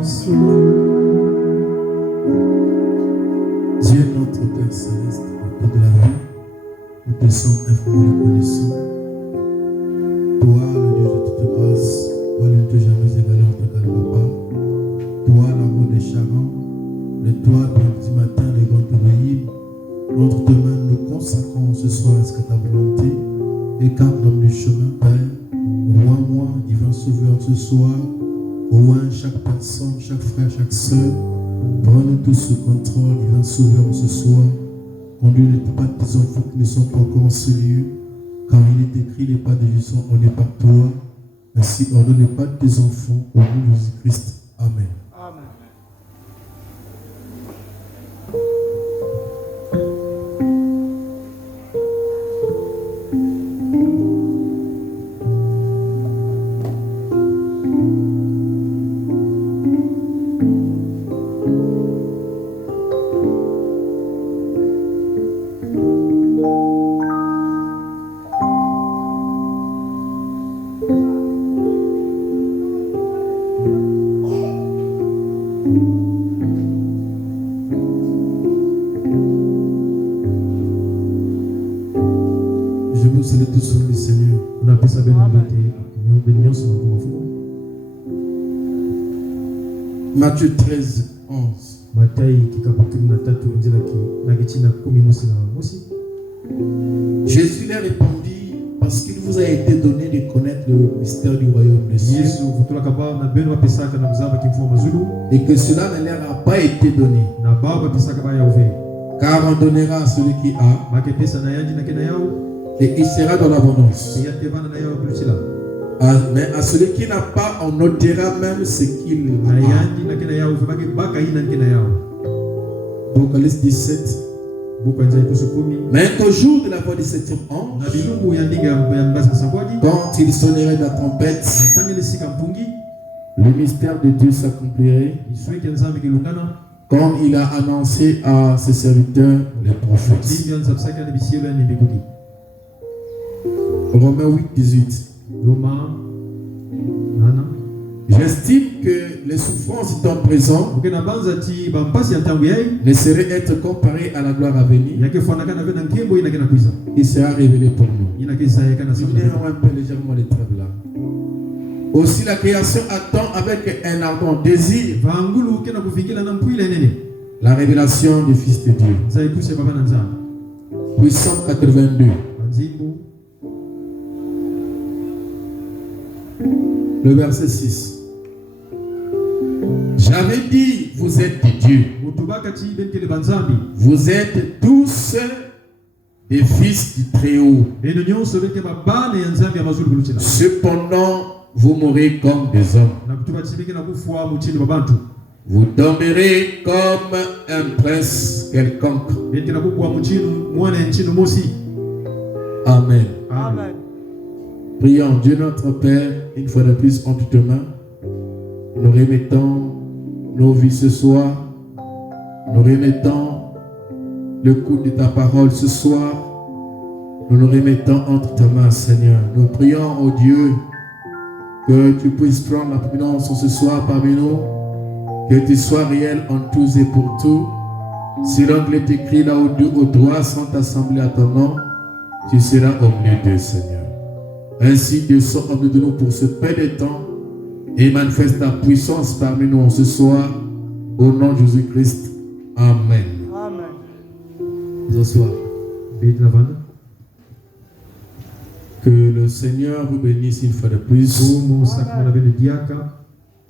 Dieu notre Père Céleste, au de la vie, nous te sommes infiniment reconnaissants. Toi, le Dieu de toute grâce, toi, le Dieu jamais égalé en tant que papa, toi, la roue des Charents, l'étoile du matin, les grands pays, entre tes mains, nous consacrons ce soir à ce que ta volonté, écarte-nous du chemin, Père, roi-moi, divin sauveur, ce soir, roi chaque personne, chaque frère, chaque soeur, prends-nous tous sous contrôle, divin sauveur, ce soir, conduis les pas de tes enfants qui ne sont pas encore en ce lieu, car il est écrit, les pas de Jésus sont ornés par toi, ainsi ordonne les pas de tes enfants, au nom de Jésus-Christ. Amen. Amen. Matthieu 13, 11. Jésus leur répondit, parce qu'il vous a été donné de connaître le mystère du royaume des cieux, et que cela ne leur a pas été donné. Car on donnera à celui qui a, et il sera dans l'abondance. Mais à celui qui n'a pas, on ôtera même ce qu'il a. Apocalypse 17. Mais qu'au jour de la voix du septième ange, quand il sonnerait la trompette, le mystère de Dieu s'accomplirait, comme il a annoncé à ses serviteurs, les prophètes. Romains 8, 18. J'estime que les souffrances étant présentes ne seraient être comparées à la gloire à venir. Il sera révélé pour nous. Tournons un peu légèrement les trêves là. Aussi la création attend avec un ardent désir la révélation du Fils de Dieu. Puissant 82. Le verset 6. J'avais dit, vous êtes des dieux. Vous êtes tous des fils du Très-Haut. Cependant, vous mourrez comme des hommes. Vous dormirez comme un prince quelconque. Amen. Amen. Prions Dieu notre Père, une fois de plus entre tes mains. Nous remettons nos vies ce soir. Nous remettons le coup de ta parole ce soir. Nous nous remettons entre tes mains, Seigneur. Nous prions au Dieu que tu puisses prendre la prédominance ce soir parmi nous. Que tu sois réel en tous et pour tout. Si l'angle est écrit là où deux ou trois sont assemblés à ton nom, tu seras au milieu d'eux, Seigneur. Ainsi, Dieu sort de nous pour ce peu de temps et manifeste ta puissance parmi nous ce soir. Au nom de Jésus-Christ. Amen. Amen. Vous asseoir. Que le Seigneur vous bénisse une fois de plus.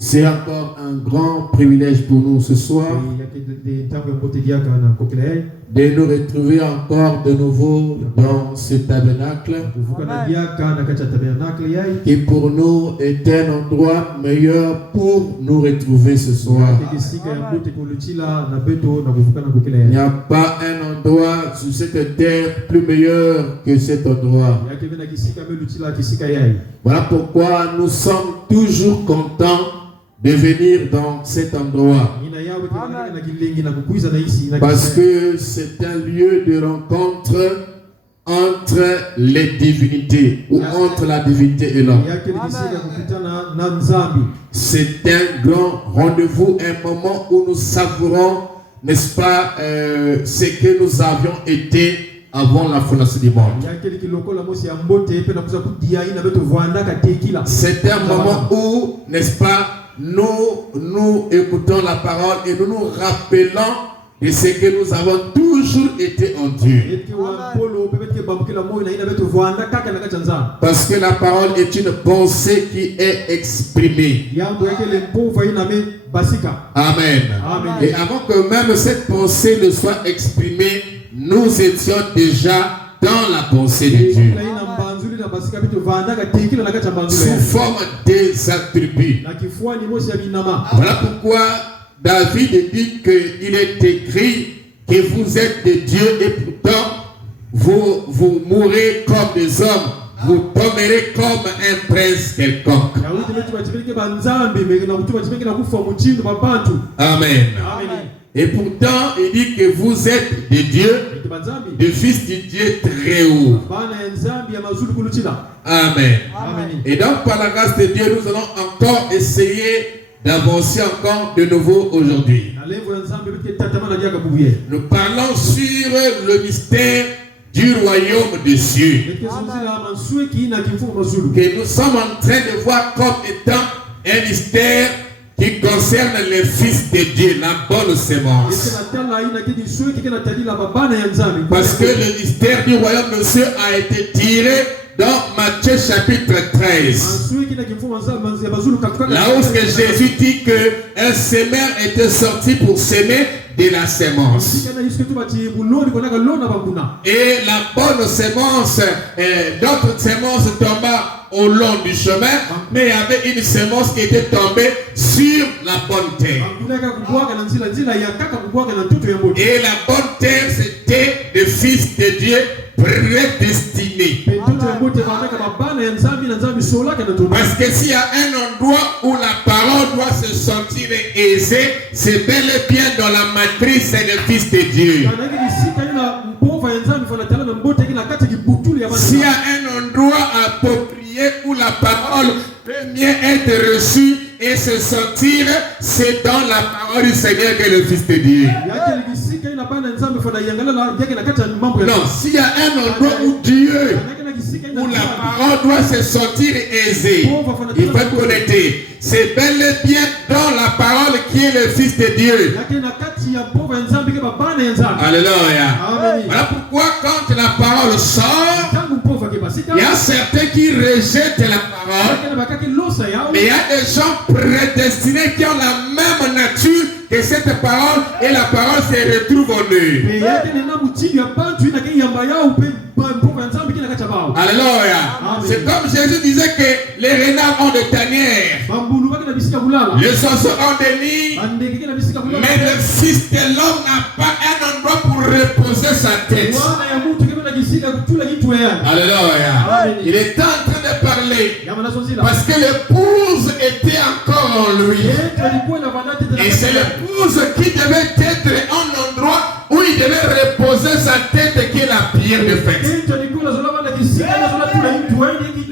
C'est encore un grand privilège pour nous ce soir de nous retrouver encore de nouveau dans ce tabernacle qui pour nous est un endroit meilleur pour nous retrouver ce soir. Il n'y a pas un endroit sur cette terre plus meilleur que cet endroit. Voilà pourquoi nous sommes toujours contents de venir dans cet endroit. Parce que c'est un lieu de rencontre entre les divinités ou entre la divinité et l'homme. C'est un grand rendez-vous, un moment où nous savourons, n'est-ce pas, ce que nous avions été avant la fondation du monde. C'est un moment où, n'est-ce pas, nous écoutons la parole et nous nous rappelons de ce que nous avons toujours été en Dieu. Parce que la parole est une pensée qui est exprimée. Amen. Et avant que même cette pensée ne soit exprimée, nous étions déjà dans la pensée de Dieu. Sous forme des attributs. Voilà pourquoi David dit qu'il est écrit que vous êtes des dieux et pourtant vous mourrez comme des hommes. Vous tomberez comme un prince quelconque. Amen. Et pourtant, il dit que vous êtes des dieux, des fils du Dieu très haut. Amen. Et donc, par la grâce de Dieu, nous allons encore essayer d'avancer encore de nouveau aujourd'hui. Nous parlons sur le mystère du royaume des cieux, que nous sommes en train de voir comme étant un mystère qui concerne les fils de Dieu, la bonne sémence. Parce que le mystère du royaume des cieux a été tiré dans Matthieu chapitre 13. Là où Jésus dit qu'un semeur était sorti pour semer de la sémence. Et la bonne sémence, d'autres sémences tomba au long du chemin, mais il y avait une sémence qui était tombée sur la bonne terre. Et la bonne terre, c'était le Fils de Dieu prédestiné. Parce que s'il y a un endroit où la parole doit se sentir aisée, c'est bel et bien dans la matrice et le Fils de Dieu. S'il y a un endroit approprié où la parole peut mieux être reçue et se sentir, c'est dans la parole du Seigneur que le Fils de Dieu. Non, s'il y a un endroit où Dieu, où la parole doit se sentir aisée, il faut être connecté. C'est bel et bien dans la parole qui est le Fils de Dieu. Alléluia. Voilà pourquoi quand la parole sort, il y a certains qui rejettent la parole, mais il y a des gens prédestinés qui ont la même nature que cette parole, et la parole se retrouve en eux. Alléluia. C'est comme Jésus disait que les renards ont des tanières, les oiseaux ont des nids, mais le Fils de l'homme n'a pas un endroit pour reposer sa tête. Alléluia. Il est en train de parler parce que l'épouse était encore en lui. Et c'est l'épouse qui devait être un endroit où il devait reposer sa tête, qui est la pierre de fête.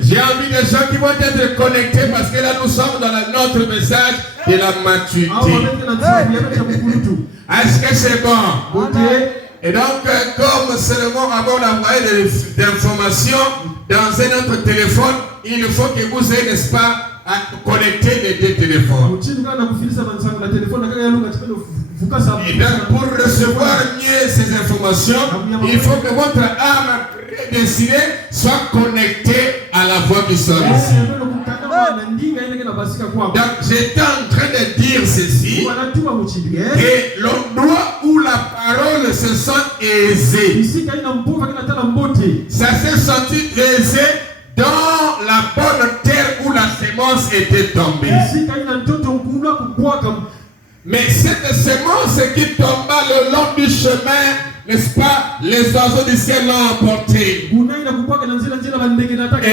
J'ai envie des gens qui vont être connectés parce que là nous sommes dans notre message de la maturité. Est-ce que c'est bon? Et donc, comme seulement avoir l'envoyé d'informations dans un autre téléphone, il faut que vous ayez, n'est-ce pas, à connecter les deux téléphones. Et donc, pour recevoir mieux ces informations, il faut que votre âme prédestinée soit connectée à la voix du sol ici. Donc, j'étais en train de dire ceci, que l'endroit où la parole se sent aisée, ça s'est senti aisé dans la bonne terre où la sémence était tombée. Mais cette sémence qui tomba le long du chemin, n'est-ce pas, les oiseaux du ciel l'ont emporté. Et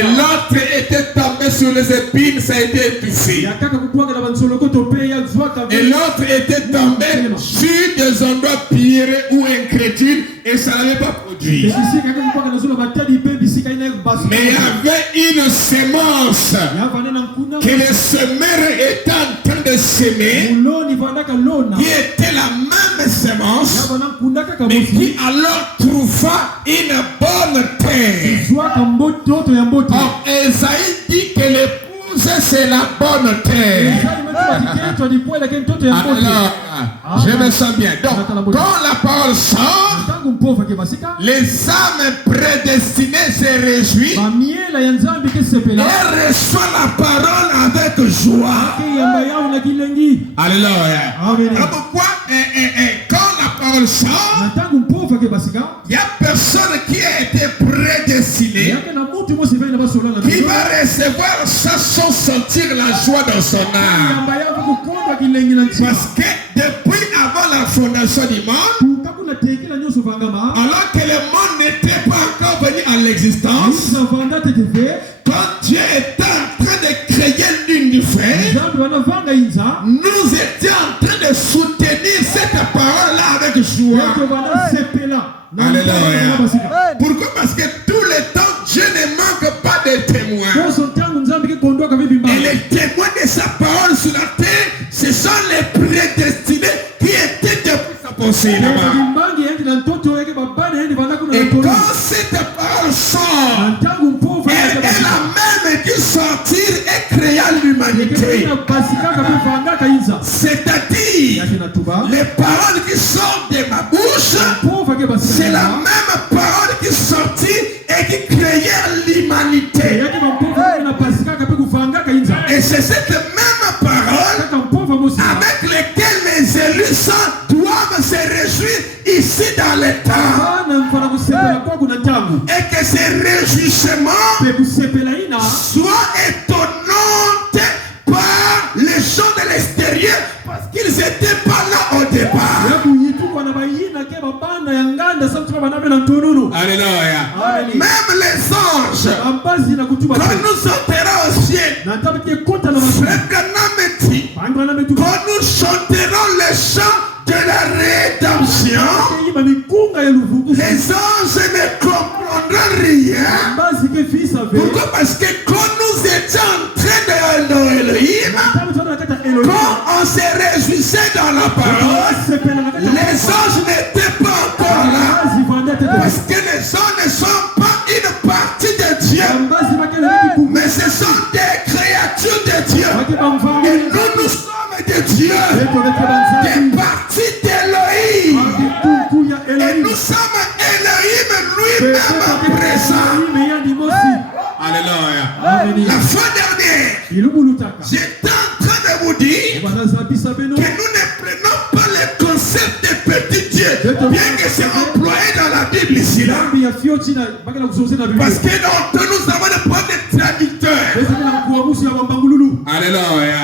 l'autre était tombé sur les épines, ça a été étouffé. Et l'autre était tombé sur des endroits pierreux ou incrédules, et et ça n'avait pas produit. Mais il y avait une sémence que le semeur était en train de s'aimer, qui était la même sémence, mais qui alors trouva une bonne terre. Or, Esaïe dit que l'épouse c'est la bonne terre. Alors, je me sens bien. Donc, quand la parole sort, les âmes prédestinées se réjouissent et reçoivent la parole avec joie. Alléluia. Alors pourquoi quand la parole sort, il n'y a personne qui a été prédestiné qui va recevoir ça sans sentir la joie dans son âme. Parce que depuis avant la fondation du monde, alors que le monde n'était pas encore venu à l'existence, quand Dieu était en train de créer l'univers, nous étions en train de soutenir cette parole-là avec joie. Alléluia. Pourquoi? Parce que tout le temps, Dieu ne manque pas de témoins. Et les témoins de sa parole sur la terre, ce sont les prédestinés qui étaient depuis sa pensée là-bas. Et quand cette parole sort, elle est la même qui sortir et créer l'humanité. C'est-à-dire, les paroles qui sortent de ma bouche, c'est la même parole qui sortit et qui créait l'humanité. Et c'est cette même parole avec laquelle les élus saints doivent se réjouir ici dans le temps. Et que ces réjouissements soient étonnants par les gens de l'extérieur parce qu'ils n'étaient pas là au départ. Alléluia. Même les anges, quand nous sortirons au ciel, Frère Branham dit, quand nous chanterons le chant de la rédemption, les anges ne comprendront rien. Pourquoi? Parce que quand nous étions en train de Elohim, quand on se réjouissait dans la parole, les anges n'étaient pas encore là. Parce que les anges ne sont pas une partie de Dieu, mais ce sont des créatures de Dieu. Et nous sommes de Dieu, des parties d'Elohim. Et nous sommes Elohim lui-même présent. Alléluia. La fois dernière, j'étais en train de vous dire que nous ne prenons pas le concept de petit Dieu, bien que c'est employé dans la Bible ici. Là. Parce que nous avons le problème de traducteur. Alléluia.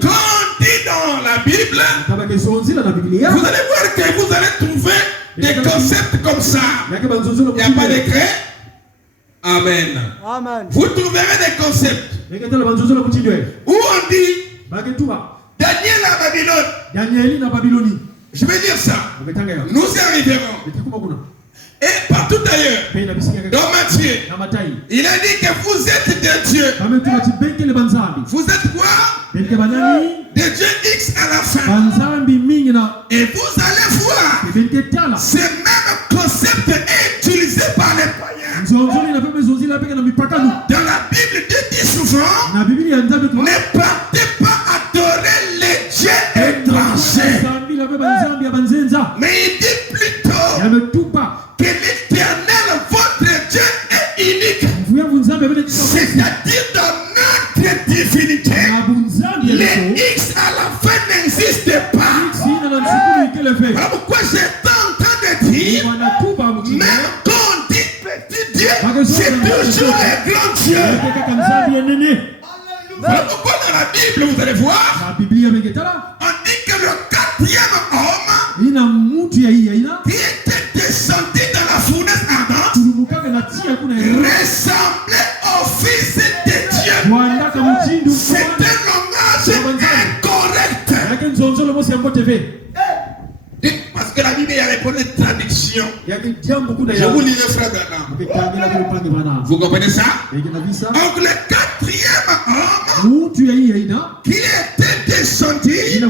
Quand on dit dans la Bible, vous allez voir que vous allez trouver des concepts comme ça. Il n'y a pas d'écrit. Amen. Amen. Vous trouverez des concepts où on dit Daniel à Babylone. Je vais dire ça. Nous y arriverons. Et partout ailleurs, dans Matthieu, il a dit que vous êtes des dieux. Vous êtes quoi? Des dieux X à la fin. Et vous allez voir, ce même concept est utilisé par les païens. Dans la Bible, Dieu dit souvent, ne partez pas adorer les dieux étrangers. Mais il dit plutôt que l'Éternel, votre Dieu, est unique. C'est-à-dire dans notre divinité, les X à la fin n'existent pas. Alors pourquoi j'étais en train de dire, même quand on dit petit Dieu, c'est toujours les grands dieux. Voilà pourquoi dans la Bible, vous allez voir, on dit que le quatrième homme qui était descendu dans la fournaise ardente ressemblait au Fils de Dieu. C'est un langage incorrect. Parce que la Bible, il y a les bonnes traductions. tradition. Je vous lirai frère Branham. Vous comprenez ça? Donc le quatrième homme qui était descendu, il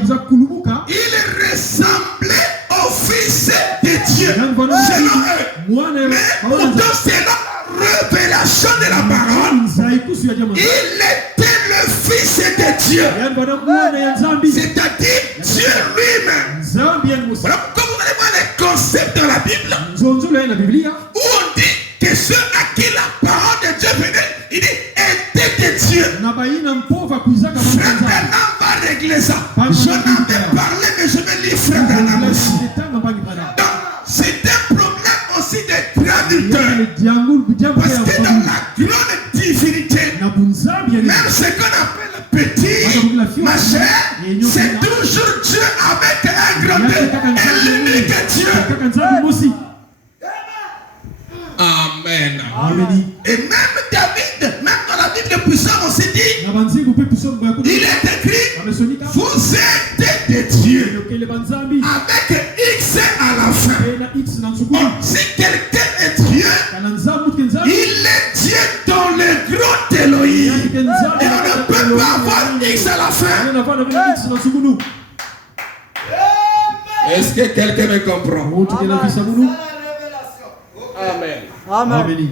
ressemblait au Fils de Dieu. Selon eux. Mais pourtant c'est la révélation de la parole. Il était le Fils de Dieu. C'est-à-dire Dieu lui-même. Voilà pourquoi vous allez voir les concepts dans la Bible où on dit que ceux à qui la parole de Dieu venait, il dit était de Dieu. Frère Branham va régler ça. Je n'en ai parlé, mais je vais lire Frère Branham aussi. Donc, c'est un problème aussi des traducteurs. Parce que dans la grande divinité, même ce qu'on appelle petit, ma chère, c'est toujours Dieu avec un grand D et l'unique Dieu. Amen. Et même David, même dans la Bible de puissance, on s'est dit, il est écrit, vous êtes des dieux, avec X à la fin. Si quelqu'un est Dieu, il est Dieu dans le grand Elohim. Et on ne peut pas avoir X à la fin. Est-ce que quelqu'un me comprend? Amen. Amen.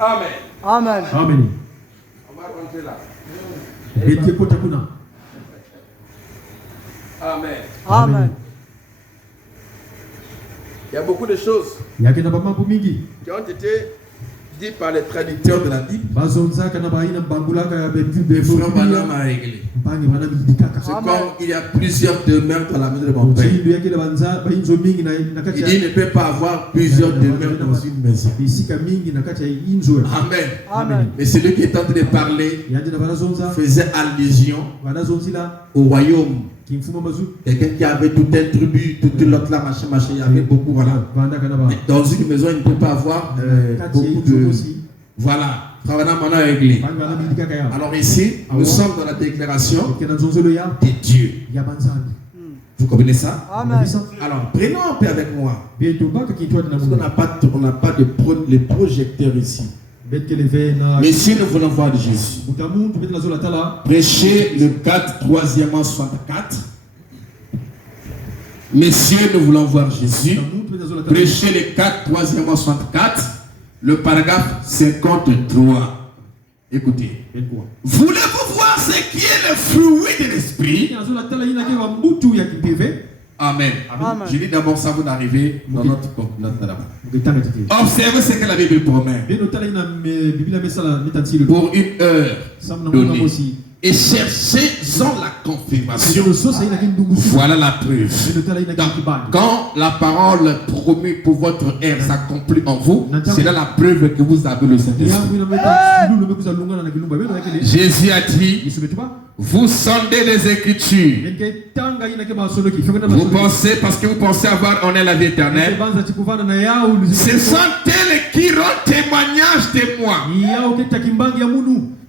Amen. Amen. Amen. On va rentrer là. Amen. Amen. Il y a beaucoup de choses qui ont été dites par les traducteurs de la Bible. Frère Branham a réglé. C'est comme il y a plusieurs demeures dans la maison de mon père. Il dit il ne peut pas avoir plusieurs demeures dans une maison. Amen. Amen. Mais celui qui est en train de parler faisait allusion au royaume. Quelqu'un qui avait tout un tribu, tout l'autre là, machin, il y avait beaucoup, voilà. Mais dans une maison, il ne peut pas avoir beaucoup de... Voilà. Alors ici, nous sommes dans la déclaration des dieux. Vous comprenez ça? Amen. Alors, prenons un peu avec moi. Parce qu'on n'a pas de projecteur ici. Mais si nous voulons voir Jésus, prêchez le 4, 3e 64. Messieurs, nous voulons voir Jésus. Prêchez le 4, 3e 64. Le paragraphe 53. Écoutez. Voulez-vous voir ce qui est le fruit de l'esprit? Amen. Amen. Je dis d'abord ça, vous d'arriver dans notre observez ce que la Bible promet. Pour une heure donnée. Et cherchez-en la confirmation. Voilà la preuve. Donc, quand la parole promue pour votre ère s'accomplit en vous, c'est là la preuve que vous avez le Saint-Esprit. Jésus a dit, vous sondez les Écritures. Vous pensez, parce que vous pensez avoir en elle la vie éternelle. Ce sont elles qui rendent témoignage de moi.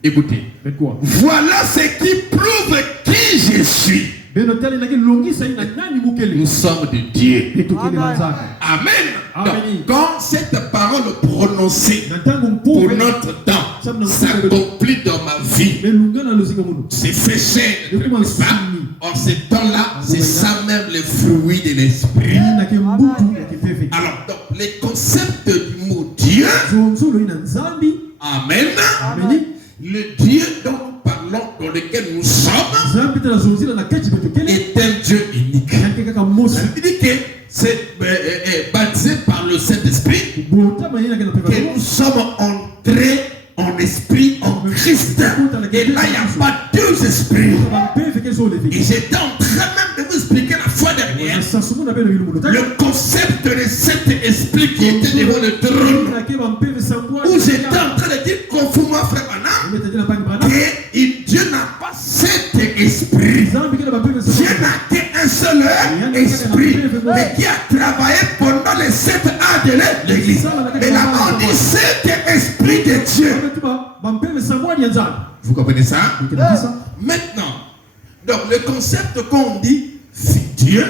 Écoutez, voilà ce qui prouve qui je suis. Nous sommes de Dieu. Amen. Donc, quand cette parole prononcée pour notre temps s'accomplit dans ma vie, c'est fait n'est-ce pas? En ce temps-là, c'est ça même le fruit de l'esprit. Alors, donc, les concepts du mot Dieu, Amen. Le Dieu dont nous parlons, dans lequel nous sommes, est un Dieu unique. Il dit que c'est baptisé par le Saint-Esprit que nous sommes entrés en esprit en Christ. Et là, il n'y a pas deux esprits. Et j'étais en train même de vous expliquer la fois dernière le concept de cet esprit qui était devant le trône, où j'étais en train de dire conformément à Frère Branham que Dieu n'a pas cet esprit. Dieu n'a qu'un seul esprit, mais qui a travaillé pendant les 7 ans de l'Église. Mais là, on dit cet esprit de Dieu. Vous comprenez ça? Maintenant, Donc le concept qu'on dit Dieu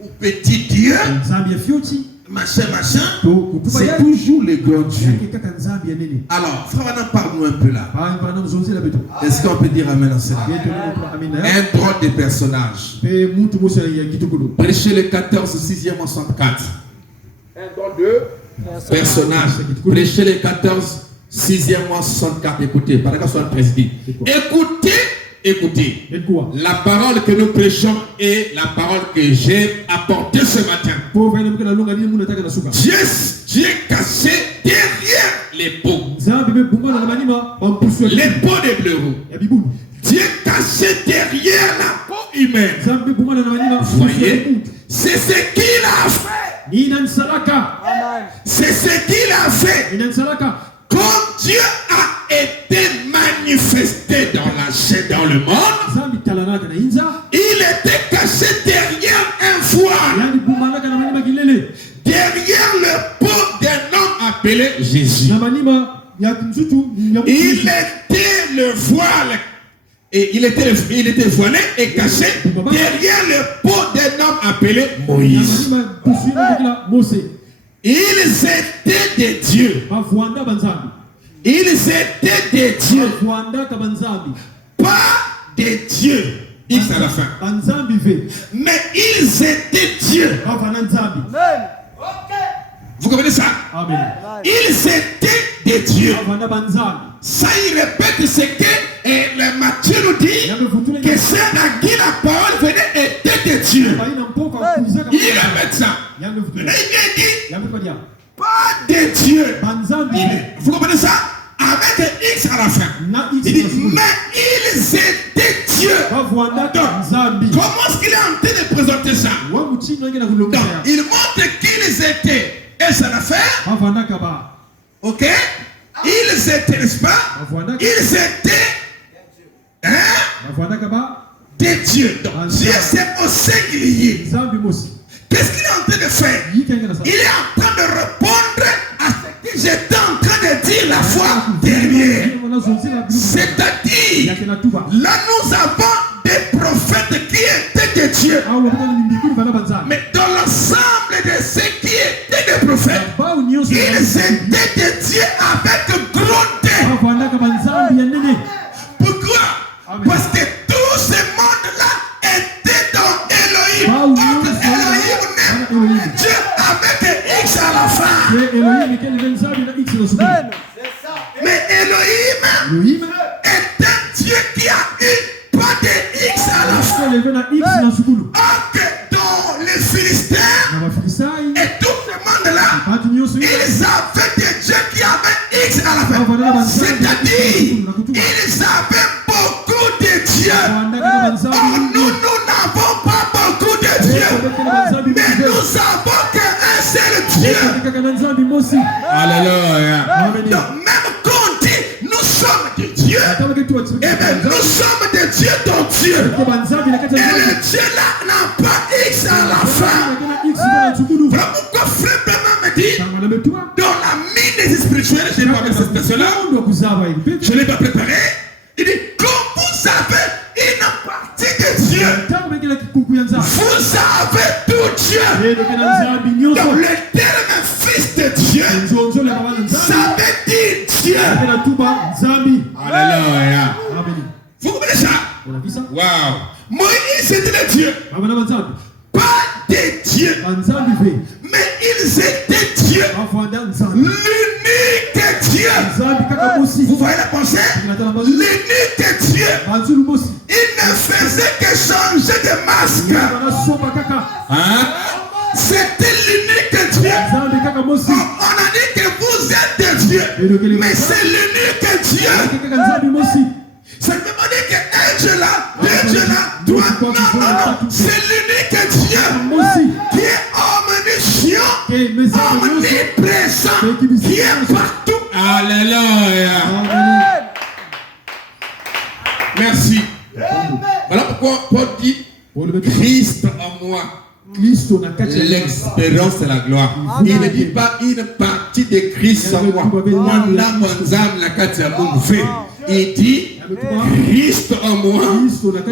ou petit Dieu, machin, c'est toujours le grand Dieu. Alors, Frère, parle-nous un peu là. Est-ce qu'on peut dire amen à cela? Un drôle de personnage. Prêchez le 14, 6e, 64. Un drôle de personnage. Prêchez le 14, 6e, 64. Écoutez, par exemple, soit le président. Écoutez, la parole que nous prêchons est la parole que j'ai apportée ce matin. Dieu caché derrière les pots. Les pots de blaireaux. Dieu caché derrière la peau humaine. Vous voyez, c'est ce qu'il a fait. C'est ce qu'il a fait. Quand Dieu a été manifesté dans la chair, dans le monde, il était caché derrière un voile, derrière le pot d'un homme appelé Jésus. Il était le voile, et il était voilé et caché derrière le pot d'un homme appelé Moïse. Ils étaient des dieux. Ils étaient des dieux. Pas des dieux. X à la fin. Mais ils étaient dieux. Vous comprenez ça? Amen. Ils étaient des dieux. Ça, il répète ce que le Matthieu nous dit, que ceux à qui la parole venait étaient des dieux. Il répète ça. Mais il dit, pas des dieux. Vous comprenez ça? Avec un X à la fin. Il dit, mais ils étaient dieux. Donc, comment est-ce qu'il est en train de présenter ça? Donc, il montre qu'ils étaient. Et ça l'a fait. Ok? Ils étaient, n'est-ce pas? Ils étaient des dieux. Donc, Dieu c'est au singulier. Qu'est-ce qu'il est en train de faire? Il est en train de répondre à ce que j'étais en train de dire la fois dernière. C'est-à-dire, là nous avons des prophètes qui étaient des dieux. Mais dans l'ensemble de ceux qui étaient des prophètes, ils étaient des dieux avec gros D. Pourquoi? Parce que tout ce monde-là était dans Elohim. Entre Elohim même, Dieu avec un X à la fin. Mais Elohim est un Dieu qui a eu pas de X à la fin. Ok, dans les Philistins et tout ce monde-là, ils avaient des dieux qui avaient X à la fin. C'est-à-dire, ils avaient beaucoup de dieux. Oh, nous n'avons pas beaucoup de dieux, mais nous avons qu'un seul Dieu. Alléluia. Donc, même quand on dit nous sommes des dieux, eh bien nous sommes des dieux dans Dieu. Et le Dieu là n'a pas X à la fin. Voilà pourquoi frère Bernard me dit, dans la mine spirituelle, je n'ai pas fait cette expression-là, je ne l'ai pas préparé. Il dit, quand vous avez une partie de Dieu, vous avez tout Dieu. Donc le terme fils de Dieu, ça veut dire Dieu. Alléluia. Vous comprenez ça? Wow. Moïse était le Dieu. Pas des dieux. Mais ils étaient Dieu. L'unique Dieu. Vous voyez la pensée? L'unique Dieu. Il ne faisait que changer de masque. Hein? C'était l'unique Dieu. On a dit que vous êtes des dieux. Mais c'est l'unique Dieu. Ça ne veut pas dire qu'un Dieu là, deux dieux là, toi, non. C'est l'unique Dieu qui est omniscient, omniprésent, qui est partout. Alléluia. Merci. Voilà pourquoi Paul dit, Christ en moi, l'expérience de la gloire. Il ne dit pas une partie de Christ en moi. Il dit Christ en moi,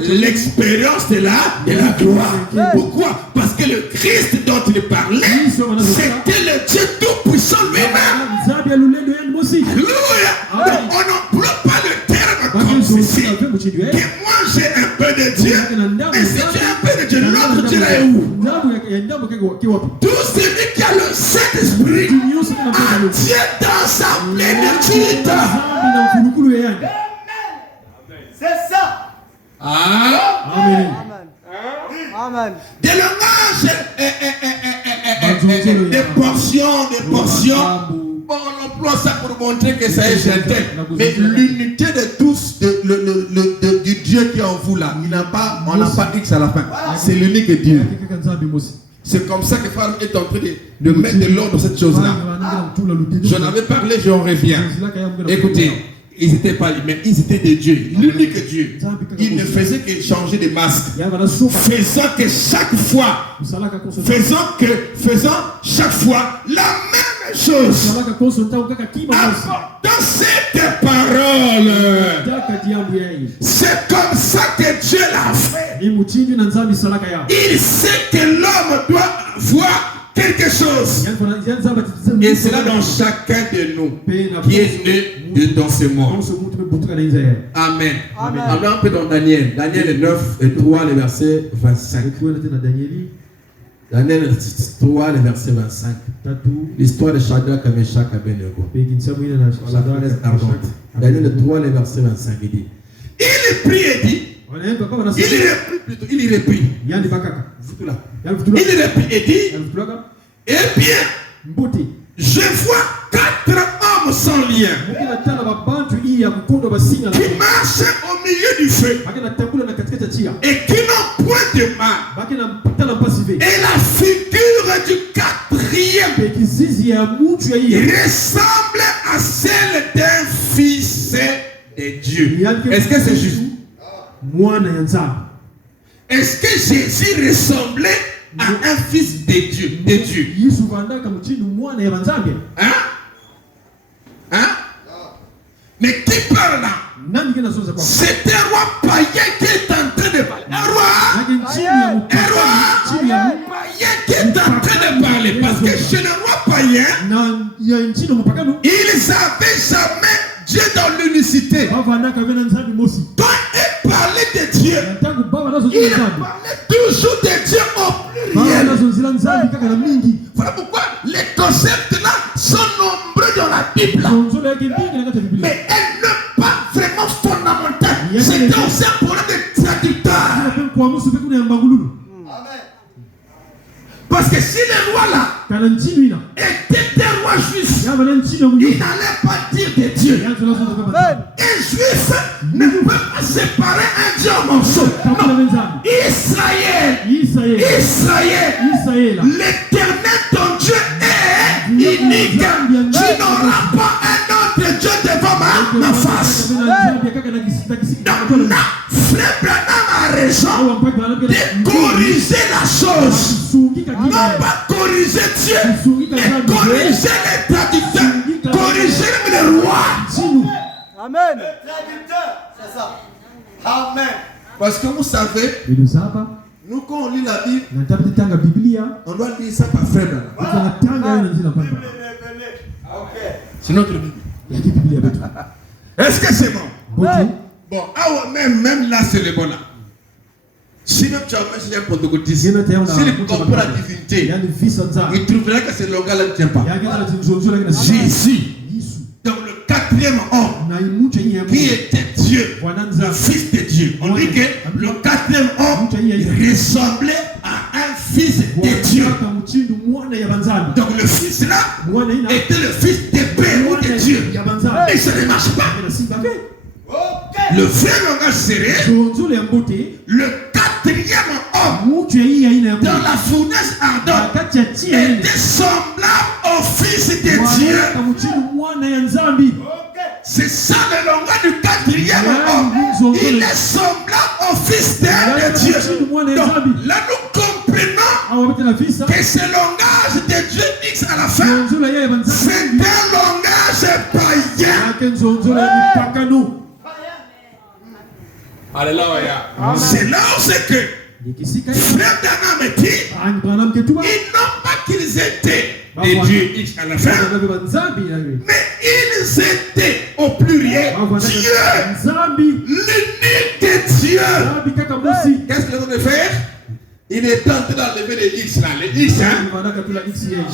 l'expérience de la gloire. Pourquoi? Parce que le Christ dont il parlait, c'était le Dieu tout-puissant lui-même. Alléluia. Donc on n'emploie pas le terme comme ceci. Que moi j'ai un peu de Dieu, et si tu as un peu de Dieu, l'autre Dieu là est où? Tout celui qui a le Saint-Esprit a Dieu dans sa plénitude. C'est ça. Amen. Amen. Des langages, des portions. Bon, on emploie ça pour montrer que ça est gentil. Mais l'unité de tous, du Dieu qui est en vous là, on n'a pas X à la fin. C'est l'unique Dieu. C'est comme ça que Pharaon est en train de mettre de l'ordre dans cette chose-là. J'en avais parlé, j'en reviens. Écoutez, ils n'étaient pas mais ils étaient des dieux. L'unique Dieu. Il ne faisait que changer de masque. Faisant que chaque fois la même chose. Dans cette parole, c'est comme ça que Dieu l'a fait. Il sait que l'homme doit voir quelque chose. Et c'est là dans chacun de nous qui est né dans ce monde. Amen. Amen. Un peu dans Daniel. Daniel 9 et 3, le verset 25. Daniel 3, le verset 25. L'histoire de Shadrach, Meshach et Abednego. Daniel 3, le verset 25. Il dit, il prie et dit, il reprit. Et dit, eh bien, je vois 4 hommes sans lien qui marchent au milieu du feu et qui n'ont point de mal. Et la figure du 4e ressemble à celle d'un fils de Dieu. Est-ce que c'est juste? Est-ce que Jésus ressemblait à un fils de Dieu? Hein? Mais qui parle là? C'est un roi païen qui est en train de parler. Un roi païen qui est en train de parler. Parce que chez le roi païen, ils n'avaient jamais Dieu dans l'unicité. Quand il parlait de Dieu, il parlait toujours de Dieu au pluriel. Voilà pourquoi les concepts là sont nombreux dans la Bible. Mais elles ne sont pas vraiment fondamentales. C'est aussi un problème de traducteur. Parce que si le roi là était un roi juif, il n'allait pas dire de Dieu. Un juif ne peut pas séparer un Dieu en morceaux. Non. Israël, l'Éternel ton Dieu est unique. Tu n'auras pas un autre Dieu devant ma face. Donc là, Frère Branham a raison de corriger la chose. Non pas corriger Dieu, mais corriger les traducteurs, corriger le roi. Amen. Le traducteur, c'est ça. Amen. Parce que vous savez, nous quand on lit la Bible, on doit lire ça par frère. C'est notre Bible. Est-ce que c'est bon? Bon, même là c'est le bon là. Si même tu as un pentecôtiste, s'il comprend la divinité, il trouvera que ce langage-là ne tient pas. Jésus, dans le 4e homme, qui était Dieu, le Fils de Dieu. On dit que le 4e homme ressemblait à un fils de Dieu. Donc le fils là était le fils de Père ou de Dieu. Et ça ne marche pas. Le vrai langage serait le 4e homme dans la fournaise ardente était semblable au Fils de Dieu. C'est ça le langage du 4e homme. Il est semblable au Fils de Dieu. Donc là nous comprenons que ce langage de Dieu X à la fin, c'est un langage païen. Alléluia. C'est là où c'est que Frère Branham dit, ils n'ont pas qu'ils étaient des dieux X à la fin, mais ils étaient au pluriel Dieu, l'unique Dieu. Qu'est-ce qu'ils ont de faire? Il est tenté d'enlever les X là, les X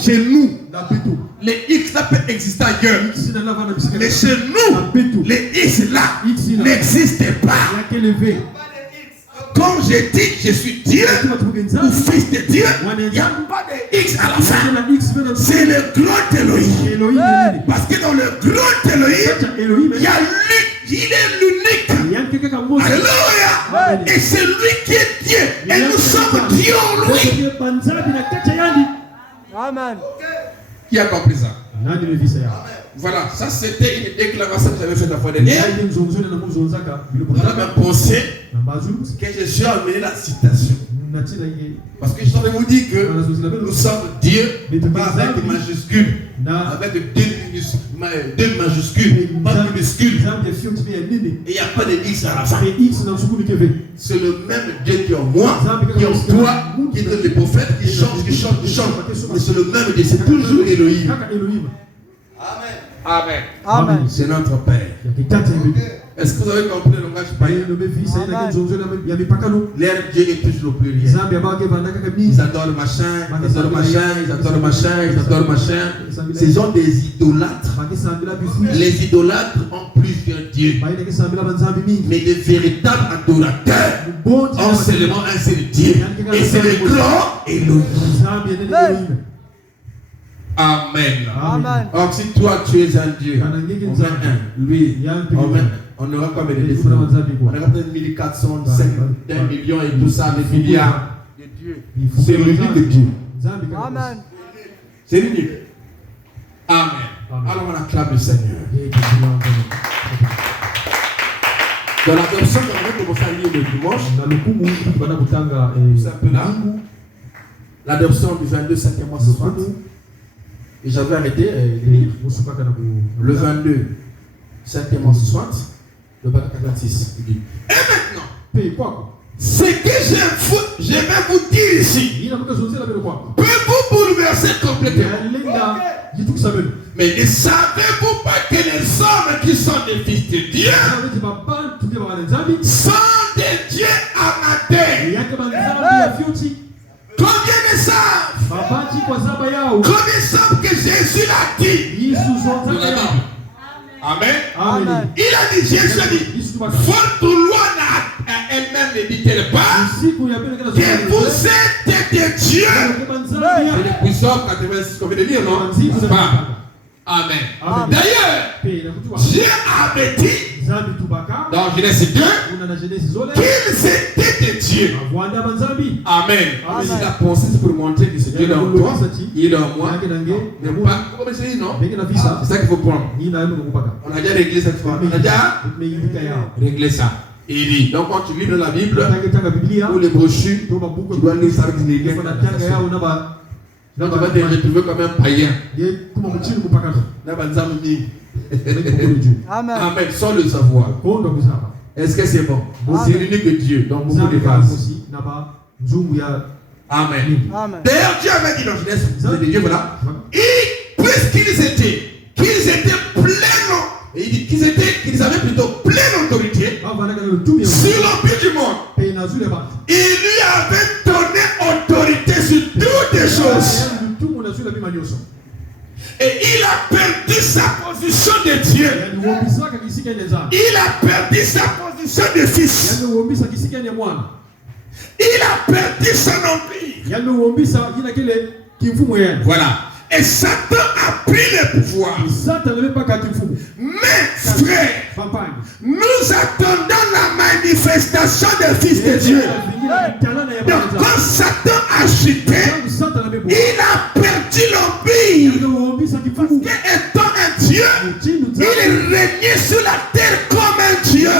chez nous. Les X là peuvent exister ailleurs, mais chez nous, les X là n'existent pas. Comme j'ai dit, je suis Dieu ou fils de Dieu, il n'y a pas de X à la fin. C'est le grand Elohim. Parce que dans le grand Elohim, il y a lui, il est l'unique. Alléluia. Et c'est lui qui est Dieu. Et nous sommes Dieu en lui. Amen. Qui a compris ça? Voilà, ça c'était une déclaration que j'avais faite la fois dernière. On a même pensé que je suis amené la citation. Parce que je suis en train de vous dire que nous sommes Dieu, pas avec des majuscules, avec deux majuscules, pas minuscules. Et il n'y a pas de X à la fin. C'est le même Dieu qui est en moi, qui est en toi, qui est dans les prophètes, qui change. Mais c'est le même Dieu, c'est toujours Elohim. Amen. Amen. C'est notre Père. Est-ce que vous avez compris le langage païen? Leur Dieu est toujours le pluriel. Ils adorent machin, ils adorent machin, ils adorent machin, ils adorent machin. Ce sont des idolâtres. Les idolâtres ont plusieurs dieux. Mais les véritables adorateurs ont seulement un seul Dieu. Et c'est le grand Elohim. Amen. Amen. Or, si toi tu es un Dieu, on met un. Lui, on n'aura pas de défauts. On aura peut-être 1400, 1 million et tout ça, des milliards de Dieu. C'est l'unique de Dieu. Amen. C'est l'unique. Amen. Alors on acclame le Seigneur. Dans la version qu'on va commencer à lire le dimanche, c'est un peu là. L'adoption du 22 5e mois 60. Et j'avais arrêté le 22 5e mois 60, le bac 86. Et maintenant, ce que je vais vous dire ici peut vous bouleverser complètement. Mais ne savez-vous pas que les hommes qui sont des fils de Dieu sont des dieux amateurs? Combien de savent? Combien savent que Jésus l'a dit? Amen. Amen. Il a dit, Jésus a dit, votre loi à elle-même ne dit-elle pas que vous êtes des dieux? C'est le puissant 86 qu'on vient de lire, non? Amen. D'ailleurs, Dieu avait dit dans Genèse 2 qu'ils étaient des dieux. Amen. Si la pensée c'est pour montrer que ce Dieu est en toi, il est en moi. Mais pas comme c'est dit, non? C'est ça qu'il faut prendre. On a déjà réglé cette fois. On a déjà réglé ça. Il dit, donc quand tu lis dans la Bible ou les brochures, tu dois lire ça avec les liens. Donc tu vas te retrouver comme un païen. Amen. Amen. Sans le savoir. Est-ce que c'est bon? C'est l'unique Dieu. Donc beaucoup de phases. Amen. Amen. D'ailleurs, Dieu avait dit dans Genèse, c'est de Dieu, voilà. Puisqu'ils étaient pleins, et il dit qu'ils avaient plutôt pleine autorité sur l'empire du monde. Il lui avait donné autorité sur toutes les choses. Et il a perdu sa position de Dieu. Il a perdu sa position de fils. Il a perdu son empire. Voilà. Et Satan a pris le pouvoir. Mais frère, nous attendons la manifestation des fils de Dieu. Donc quand Satan a chuté, il a perdu l'empire. Parce qu'étant un Dieu, il régnait sur la terre comme un Dieu.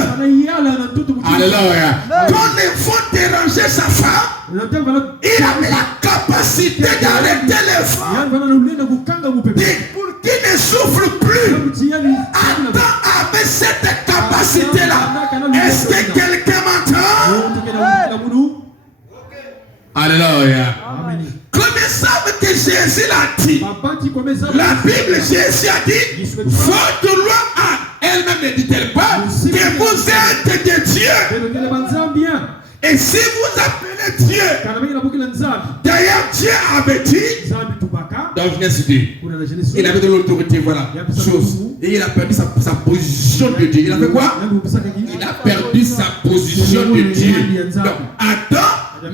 Alléluia. Quand les vont déranger sa femme, il avait la capacité capacité d'arrêter les vents, pour qui ne souffre plus. Adam avait cette capacité-là. Est-ce que quelqu'un m'entend? Alléluia. Connaissant que Jésus l'a dit, la Bible, Jésus a dit, votre loi elle-même ne dit-elle pas que vous êtes des dieux. Et si vous appelez Dieu, d'ailleurs Dieu avait dit, dans Genèse 2, il avait de l'autorité, voilà, chose. Et il a perdu sa position de Dieu. Il a fait quoi? Il a perdu sa position de Dieu. Donc Adam,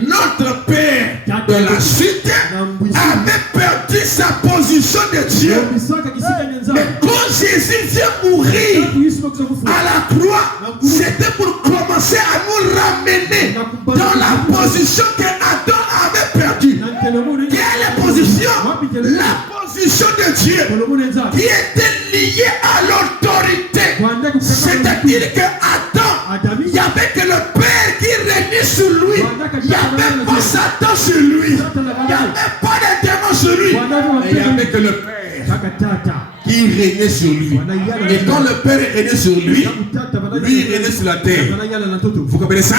notre père de la chute, avait perdu sa position de Dieu. Mais quand Jésus vient mourir à la croix, c'était pour commencer à nous ramener dans la position que Adam avait perdue. Quelle position? La position de Dieu qui était liée à l'autorité. C'est-à-dire que Adam, il n'y avait que le Père qui régnait sur lui. Il n'y avait pas Satan sur lui. Il n'y avait pas de démon sur lui. Il n'y avait que le Père qui régnait sur lui. Et quand le Père régnait sur lui, lui régnait sur la terre. Vous comprenez ça?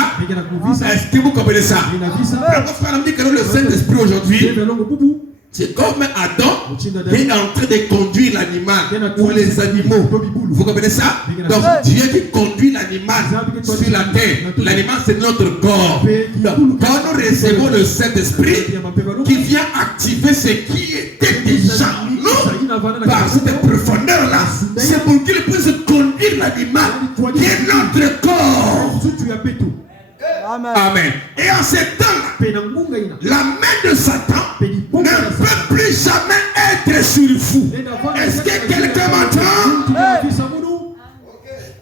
Est-ce que vous comprenez ça? Alors, frère, on dit que le Saint-Esprit aujourd'hui, c'est comme Adam qui est en train de conduire l'animal ou les animaux. Vous comprenez ça? Donc Dieu qui conduit l'animal sur la terre. L'animal c'est notre corps. Donc, quand nous recevons le Saint-Esprit qui vient activer ce qui était déjà nous par cette profondeur-là, c'est pour qu'il puisse conduire l'animal qui est notre corps. Amen. Et en ce temps-là, la main de Satan ne peut plus jamais être sur vous. Est-ce que quelqu'un m'entend?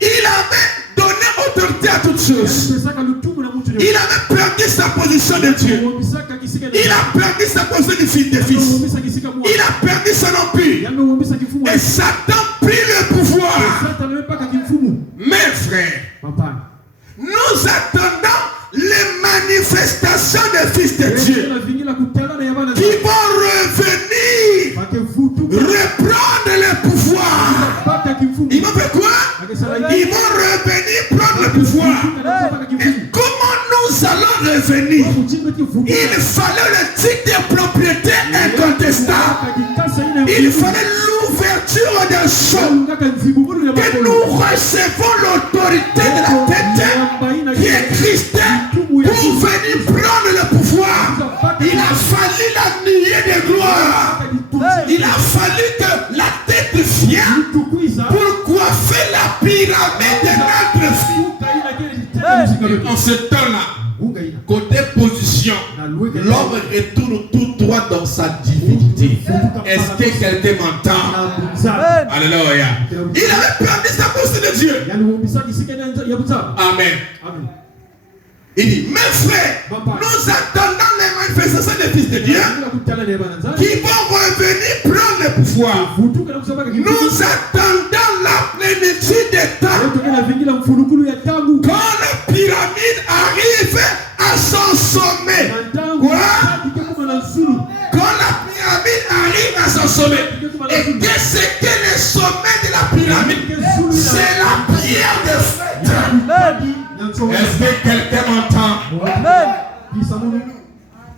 Il avait donné autorité à toutes choses. Il avait perdu sa position de Dieu. Il a perdu sa position de fils. Il a perdu son empire. Et Satan prit le pouvoir. Mes frères, nous attendons les manifestations des fils de Dieu qui vont revenir, reprendre le pouvoir. Ils vont faire quoi? Ils vont revenir prendre le pouvoir. Et comment nous allons revenir? Il fallait le titre de propriété incontestable. Il fallait l'ouverture des choses. Que nous recevons l'autorité de la tête qui est Christ pour venir prendre le pouvoir. Il a fallu la nuée de gloire. Il a fallu que la tête vienne pour coiffer la pyramide de notre vie. En ce temps-là, côté position, l'homme retourne tout droit dans sa divinité. Est-ce que quelqu'un m'entend? Alléluia. Il avait perdu sa position de Dieu. Amen. Il dit, mes frères, nous attendons les manifestations des fils de Dieu qui vont revenir prendre le pouvoir. Nous attendons la plénitude des temps. Quand la pyramide arrive à son sommet. Quoi? Quand la pyramide arrive à son sommet. Et qu'est-ce que le sommet de la pyramide? C'est la pierre de fête. Est-ce que quelqu'un m'entend?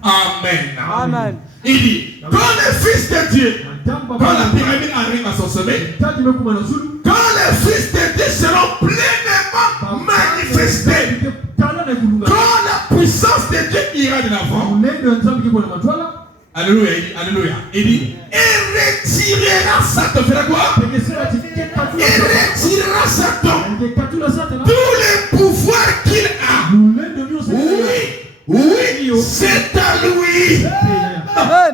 Amen. Amen. Il dit, quand le Fils de Dieu, quand la pyramide arrive à son sommet, quand les fils de Dieu seront pleinement manifestés, quand la puissance de Dieu ira de l'avant, alléluia, alléluia. Il dit, et retirera Satan. Fera quoi? Et retirera Satan tous les pouvoirs qu'il a. Oui, c'est à lui.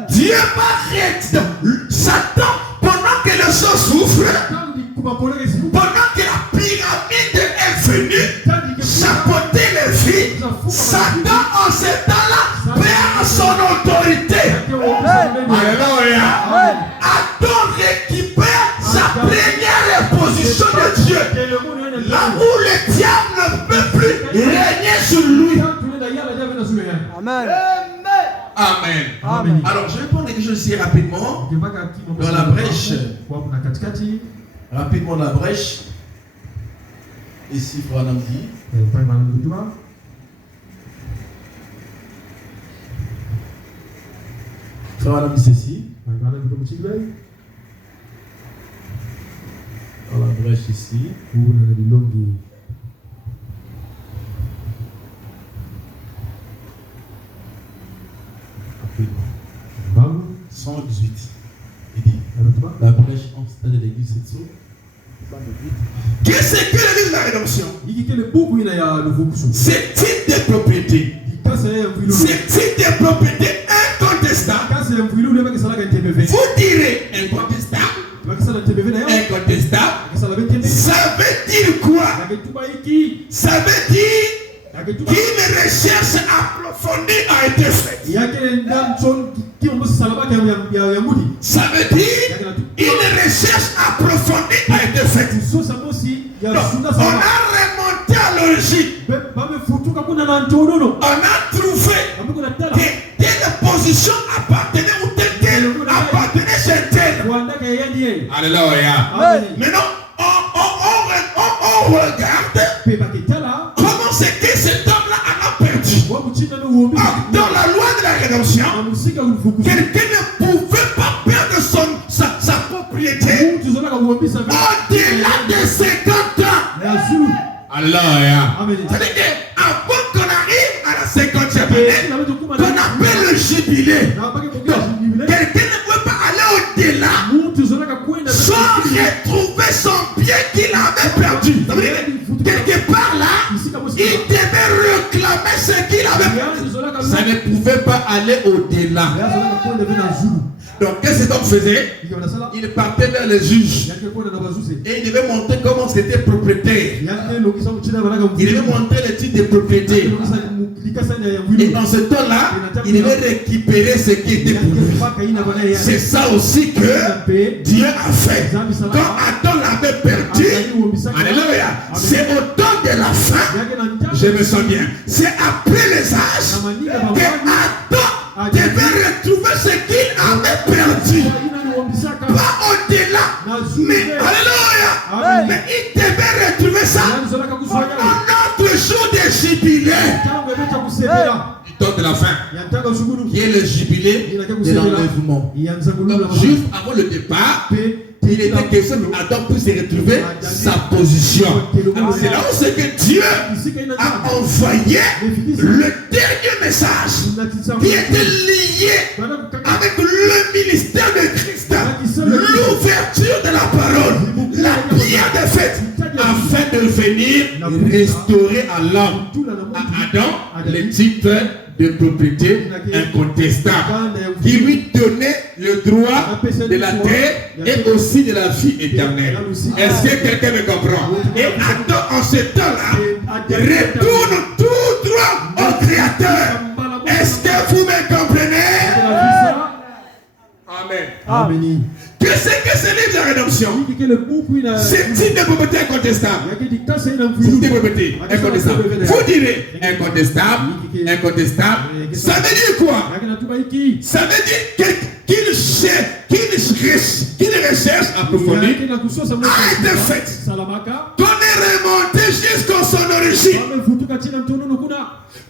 Dieu va retirer Satan pendant que les gens souffrent, pendant que la pyramide est venue chapeauter les filles. Satan en ce temps-là perd son autorité. Alléluia. Adam récupère sa première position de Dieu. Là où le diable ne peut plus régner sur lui. Amen. Amen. Amen. Alors, je vais prendre quelque chose ici rapidement. Dans la brèche. Rapidement dans la brèche. Ici, Frère Namdi. Frère Namdi, c'est ici. Dans la brèche ici. Rapidement. 118. Il dit, la brèche en stade de l'église, c'est ça. Qu'est-ce que l'église de la rédemption? C'est type de propriété. C'est type de propriété incontestable. Vous direz incontestable. Incontestable. Ça veut dire quoi? Ça veut dire qu'une recherche approfondie a été faite. Ça veut dire une recherche approfondie a été faite. Donc, on a remonté à l'origine. On a trouvé que telle position appartenait ou telle appartenait chez tel. Alléluia. Maintenant, on regarde comment c'est que cet homme-là en a perdu. Dans la loi de la rédemption, quelqu'un ne pouvait pas perdre sa propriété au-delà de 50 ans. Alléluia. C'est-à-dire qu'avant qu'on arrive à la 50e année, qu'on appelle le jubilé, quelqu'un ne pouvait pas aller au-delà sans retrouver son bien qu'il avait perdu. Quelque part là, il devait réclamer ce qu'il avait perdu. Ça ne pouvait pas aller au-delà. Donc, qu'est-ce que cet homme faisait? Il partait vers les juges. Et il devait montrer comment c'était propriétaire. Il devait montrer le titre de propriété. Et dans ce temps-là, il devait récupérer ce qui était pour lui. C'est ça aussi que Dieu a fait. Quand Adam l'avait perdu, alléluia, c'est au temps de la fin, je me sens bien, c'est après les âges que Adam devait retrouver ce qu'il avait perdu. Pas au-delà, mais alléluia, mais il devait retrouver ça au notre jour de jubilé. Du temps de la fin, qui est le jubilé de l'enlèvement. Donc, juste avant le départ, il était question qu'Adam puisse retrouver sa position. Alors, c'est là où c'est que Dieu a envoyé le dernier message qui était lié avec le ministère de Christ, l'ouverture de la parole, la prière de fête, afin de venir restaurer à l'homme, à Adam, le type de propriété incontestable qui lui donnait le droit de la terre et aussi de la vie éternelle. Est-ce que quelqu'un me comprend? Et Adam en ce temps-là retourne tout droit au Créateur. Est-ce que vous me comprenez? Amen. Amen. Qu'est-ce que c'est livre de la rédemption? C'est type de propriété incontestable. C'est type de propriété incontestable. Vous direz incontestable, incontestable. Ça veut dire quoi? Ça veut dire qu'une recherche approfondie a été faite. Qu'on est remonté jusqu'à son origine.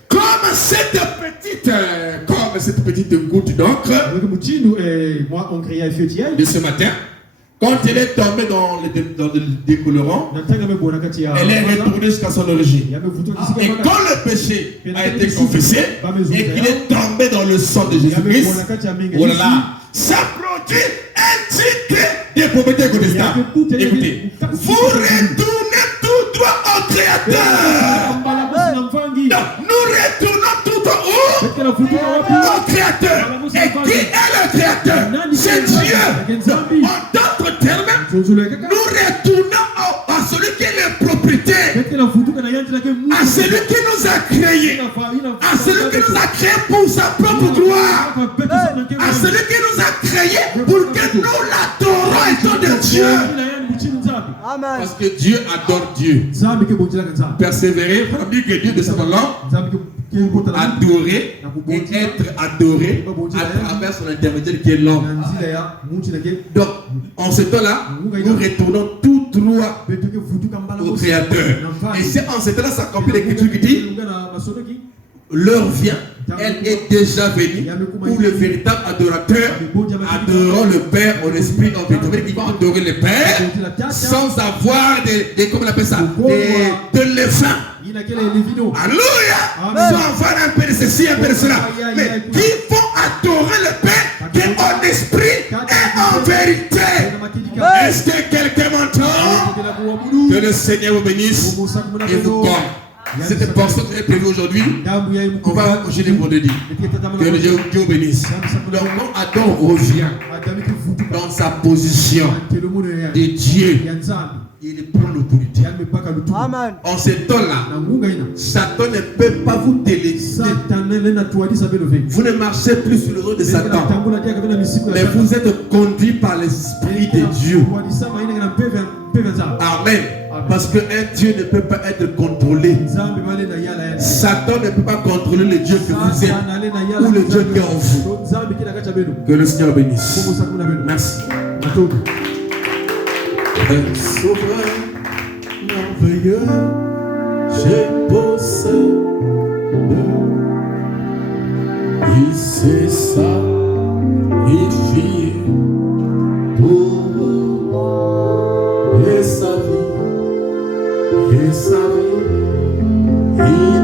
Comme cette petite goutte d'encre de ce matin, quand elle est tombée dans le décolorant, elle est retournée jusqu'à son origine. Et quand le péché a été confessé et qu'il est tombé dans le sang de Jésus-Christ, voilà, ça produit un titre de propriété incontestable. Écoutez, vous retournez tout droit au Créateur. Donc, nous retournons tout au Créateur. Et qui est le Créateur? C'est Dieu. Donc, en d'autres termes, nous retournons à celui qui est le propriétaire, à celui qui nous a créés, à celui qui nous a créés pour sa propre gloire, à celui qui nous a créés pour que nous l'adorons étant de Dieu. Parce que Dieu adore Dieu. Persévérer, pour dire que Dieu de sa langue adorer et être adoré à travers son intermédiaire qui est l'homme. Donc, en ce temps-là, nous retournons tout droit au Créateur. Et c'est en ce temps-là s'accomplit l'écriture qui dit l'heure vient, elle est déjà venue, où le véritable adorateur adorera le Père en esprit en vérité. Il va adorer le Père sans avoir comment on appelle ça, de levain. Alléluia! Sans avoir un peu de ceci, un peu de cela. Mais qui vont adorer le Père qui est en esprit et en vérité. Est-ce que quelqu'un m'entend? Que le Seigneur vous bénisse et vous comble. Cette portion qui est prévue aujourd'hui, on va accoucher les vendredis. Que le Dieu vous bénisse. Donc, quand Adam revient dans sa position de Dieu, il prend l'autorité. Amen. En ce temps-là, Satan ne peut pas vous délaisser. Vous ne marchez plus sur le dos de Satan, mais vous êtes conduit par l'Esprit de Dieu. Amen. Parce qu'un Dieu ne peut pas être contrôlé. Satan ne peut pas contrôler le Dieu que vous êtes ou le Dieu qui est en vous. Que le Seigneur bénisse. Merci. Un souverain merveilleux, j'ai possède. Il s'est sacrifié pour moi et sa vie, il